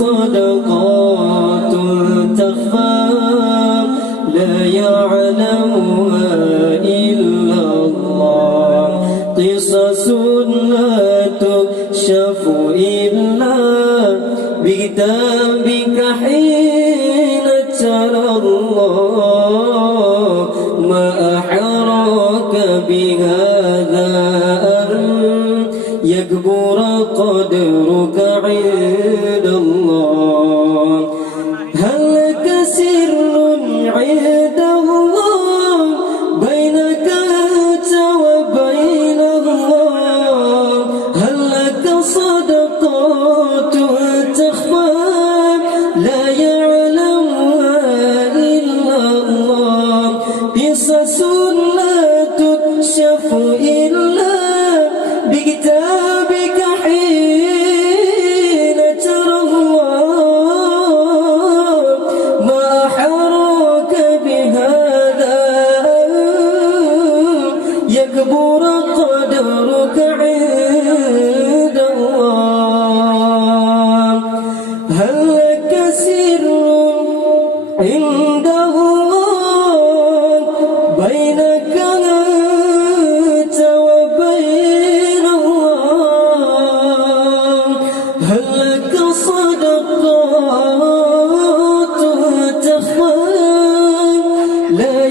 صدقات تخفى لا يعلمها إلا الله قصص لا تكشف إلا بكتابك حين ترى الله ما أحراك بهذا أن يكبر قدرك عند الله هل لك سر عند الله بينك أنت وبين الله هل لك صدقات تخفى لا يعلمها إلا الله قصص لا تكشف إلا بكتابك حين ترى الله ما أحراك بهذا يكبر قدرك عند الله هل لك سر عند الله بينك أنت وبين الله هل لك صدقات تخفى لا